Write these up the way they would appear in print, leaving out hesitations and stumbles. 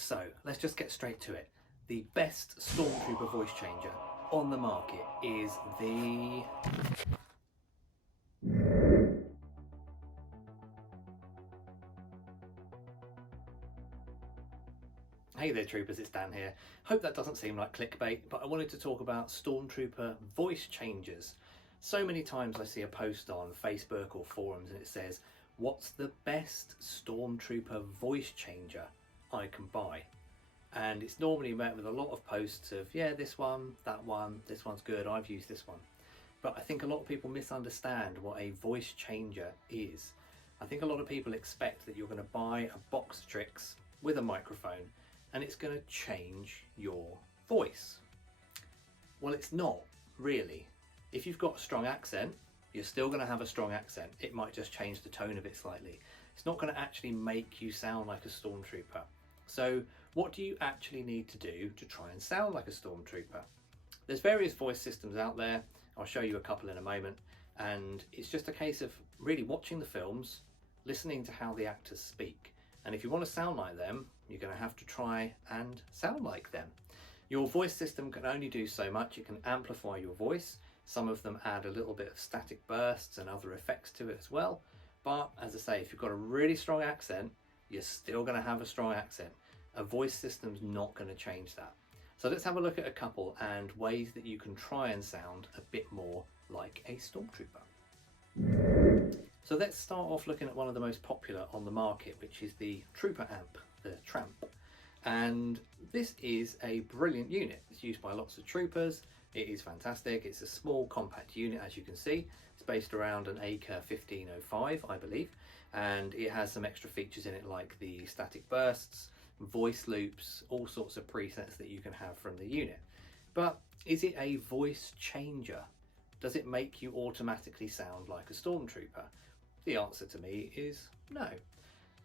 So let's just get straight to it. The best Stormtrooper voice changer on the market is the... Hey there troopers, it's Dan here. Hope that doesn't seem like clickbait, but I wanted to talk about Stormtrooper voice changers. So many times I see a post on Facebook or forums and it says, what's the best Stormtrooper voice changer I can buy? And it's normally met with a lot of posts of, yeah, this one, that one, this one's good, I've used this one. But I think a lot of people misunderstand what a voice changer is. I think a lot of people expect that you're going to buy a box of tricks with a microphone and it's going to change your voice. Well, it's not really. If you've got a strong accent, you're still going to have a strong accent. It might just change the tone of it slightly. It's not going to actually make you sound like a Stormtrooper. So what do you actually need to do to try and sound like a Stormtrooper? There's various voice systems out there. I'll show you a couple in a moment. And it's just a case of really watching the films, listening to how the actors speak. And if you want to sound like them, you're going to have to try and sound like them. Your voice system can only do so much. It can amplify your voice. Some of them add a little bit of static bursts and other effects to it as well. But as I say, if you've got a really strong accent, you're still going to have a strong accent. A voice system's not going to change that. So let's have a look at a couple and ways that you can try and sound a bit more like a Stormtrooper. So let's start off looking at one of the most popular on the market, which is the Trooper amp, the Tramp. And this is a brilliant unit. It's used by lots of troopers. It is fantastic. It's a small compact unit, as you can see. It's based around an Acre 1505, I believe. And it has some extra features in it like the static bursts, voice loops, all sorts of presets that you can have from the unit. But is it a voice changer? Does it make you automatically sound like a Stormtrooper? The answer to me is no.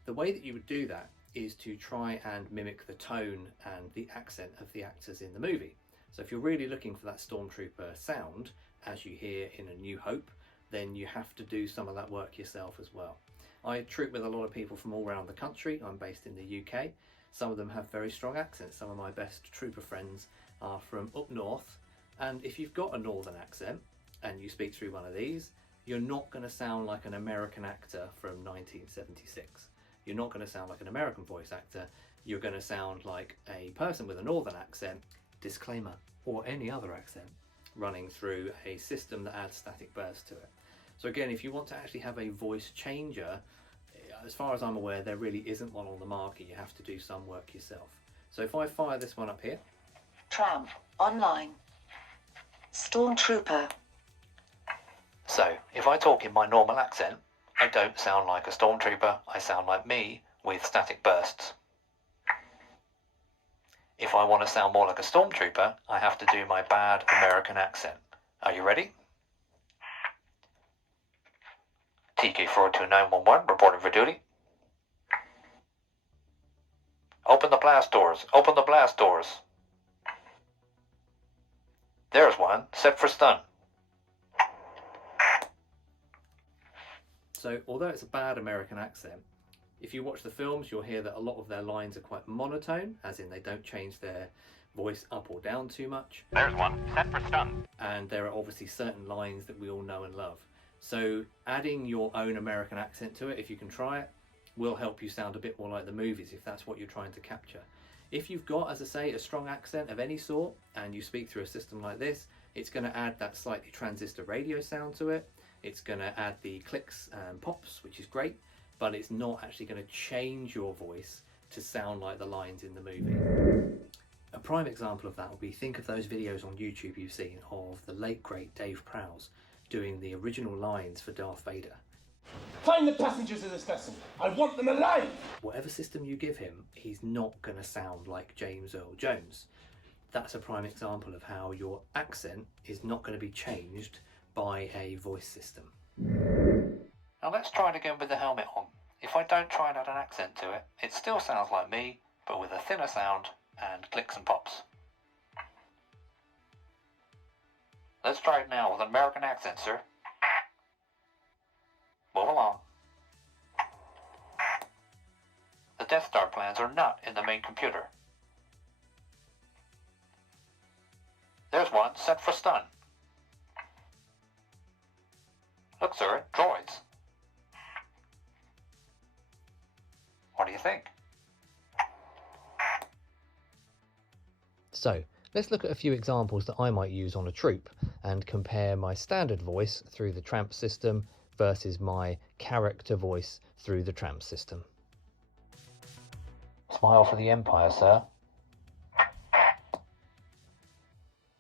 The way that you would do that is to try and mimic the tone and the accent of the actors in the movie. So if you're really looking for that Stormtrooper sound, as you hear in A New Hope, then you have to do some of that work yourself as well. I troop with a lot of people from all around the country. I'm based in the UK. Some of them have very strong accents. Some of my best trooper friends are from up north. And if you've got a northern accent and you speak through one of these, you're not going to sound like an American actor from 1976. You're not going to sound like an American voice actor. You're going to sound like a person with a northern accent, disclaimer, or any other accent, running through a system that adds static bursts to it. So again, if you want to actually have a voice changer, as far as I'm aware, there really isn't one on the market. You have to do some work yourself. So if I fire this one up here. Tramp, online. Stormtrooper. So if I talk in my normal accent, I don't sound like a Stormtrooper, I sound like me with static bursts. If I want to sound more like a Stormtrooper, I have to do my bad American accent. Are you ready? TK42911, reporting for duty. Open the blast doors, open the blast doors. There's one, set for stun. So although it's a bad American accent, if you watch the films, you'll hear that a lot of their lines are quite monotone, as in they don't change their voice up or down too much. There's one, set for stun. And there are obviously certain lines that we all know and love. So adding your own American accent to it, if you can try it, will help you sound a bit more like the movies if that's what you're trying to capture. If you've got, as I say, a strong accent of any sort and you speak through a system like this, it's going to add that slightly transistor radio sound to it. It's going to add the clicks and pops, which is great, but it's not actually going to change your voice to sound like the lines in the movie. A prime example of that would be, think of those videos on YouTube you've seen of the late great Dave Prowse doing the original lines for Darth Vader. Find the passengers of this vessel. I want them alive. Whatever system you give him, he's not going to sound like James Earl Jones. That's a prime example of how your accent is not going to be changed by a voice system. Now let's try it again with the helmet on. If I don't try and add an accent to it, it still sounds like me, but with a thinner sound and clicks and pops. Let's try it now with an American accent, sir. Move along. The The Death Star plans are not in the main computer. There's one set for stun. Look, sir, droids. What do you think? So let's look at a few examples that I might use on a troop and compare my standard voice through the tramp system versus my character voice through the tramp system. Smile for the Empire, sir.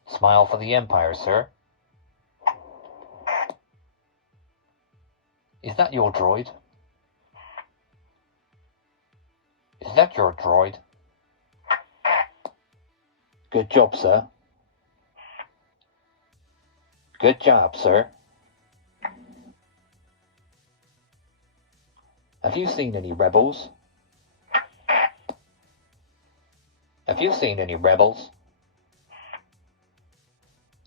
Smile for the Empire, sir. Is that your droid? Is that your droid? Good job, sir. Good job, sir. Have you seen any rebels? Have you seen any rebels?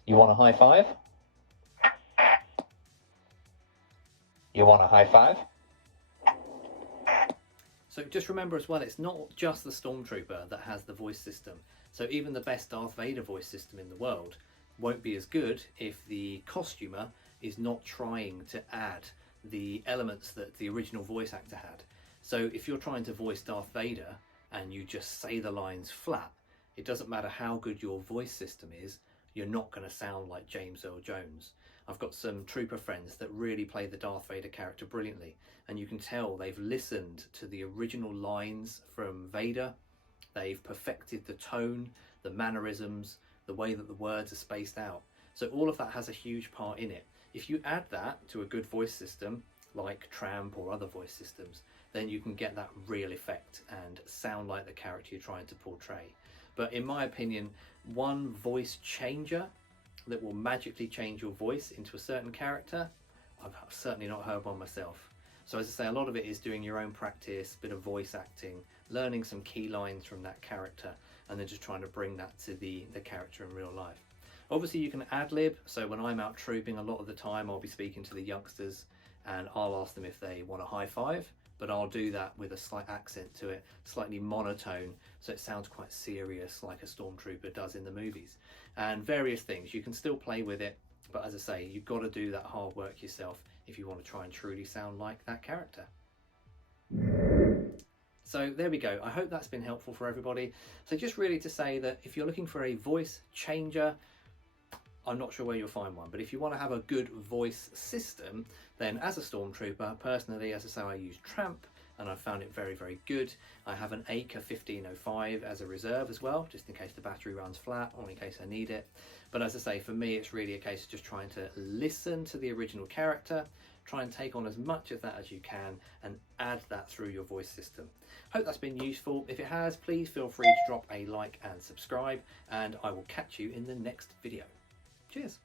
You want a high five? You want a high five? So just remember as well, it's not just the Stormtrooper that has the voice system. So even the best Darth Vader voice system in the world won't be as good if the costumer is not trying to add the elements that the original voice actor had. So if you're trying to voice Darth Vader and you just say the lines flat, it doesn't matter how good your voice system is, you're not going to sound like James Earl Jones. I've got some trooper friends that really play the Darth Vader character brilliantly, and you can tell they've listened to the original lines from Vader. They've perfected the tone, the mannerisms, the way that the words are spaced out. So all of that has a huge part in it. If you add that to a good voice system like Tramp or other voice systems, then you can get that real effect and sound like the character you're trying to portray. But in my opinion, one voice changer that will magically change your voice into a certain character, I've certainly not heard one myself. So as I say, a lot of it is doing your own practice, bit of voice acting, learning some key lines from that character, and then just trying to bring that to the character in real life. Obviously you can ad-lib, so when I'm out trooping, a lot of the time I'll be speaking to the youngsters and I'll ask them if they want a high five, but I'll do that with a slight accent to it, slightly monotone, so it sounds quite serious like a Stormtrooper does in the movies. And various things, you can still play with it, but as I say, you've got to do that hard work yourself if you want to try and truly sound like that character. So there we go. I hope that's been helpful for everybody. So just really to say that if you're looking for a voice changer, I'm not sure where you'll find one, but if you want to have a good voice system, then as a Stormtrooper, personally, as I say, I use Tramp and I found it very, very good. I have an Acre 1505 as a reserve as well, just in case the battery runs flat or in case I need it. But as I say, for me, it's really a case of just trying to listen to the original character, try and take on as much of that as you can and add that through your voice system. Hope that's been useful. If it has, please feel free to drop a like and subscribe, and I will catch you in the next video. Cheers.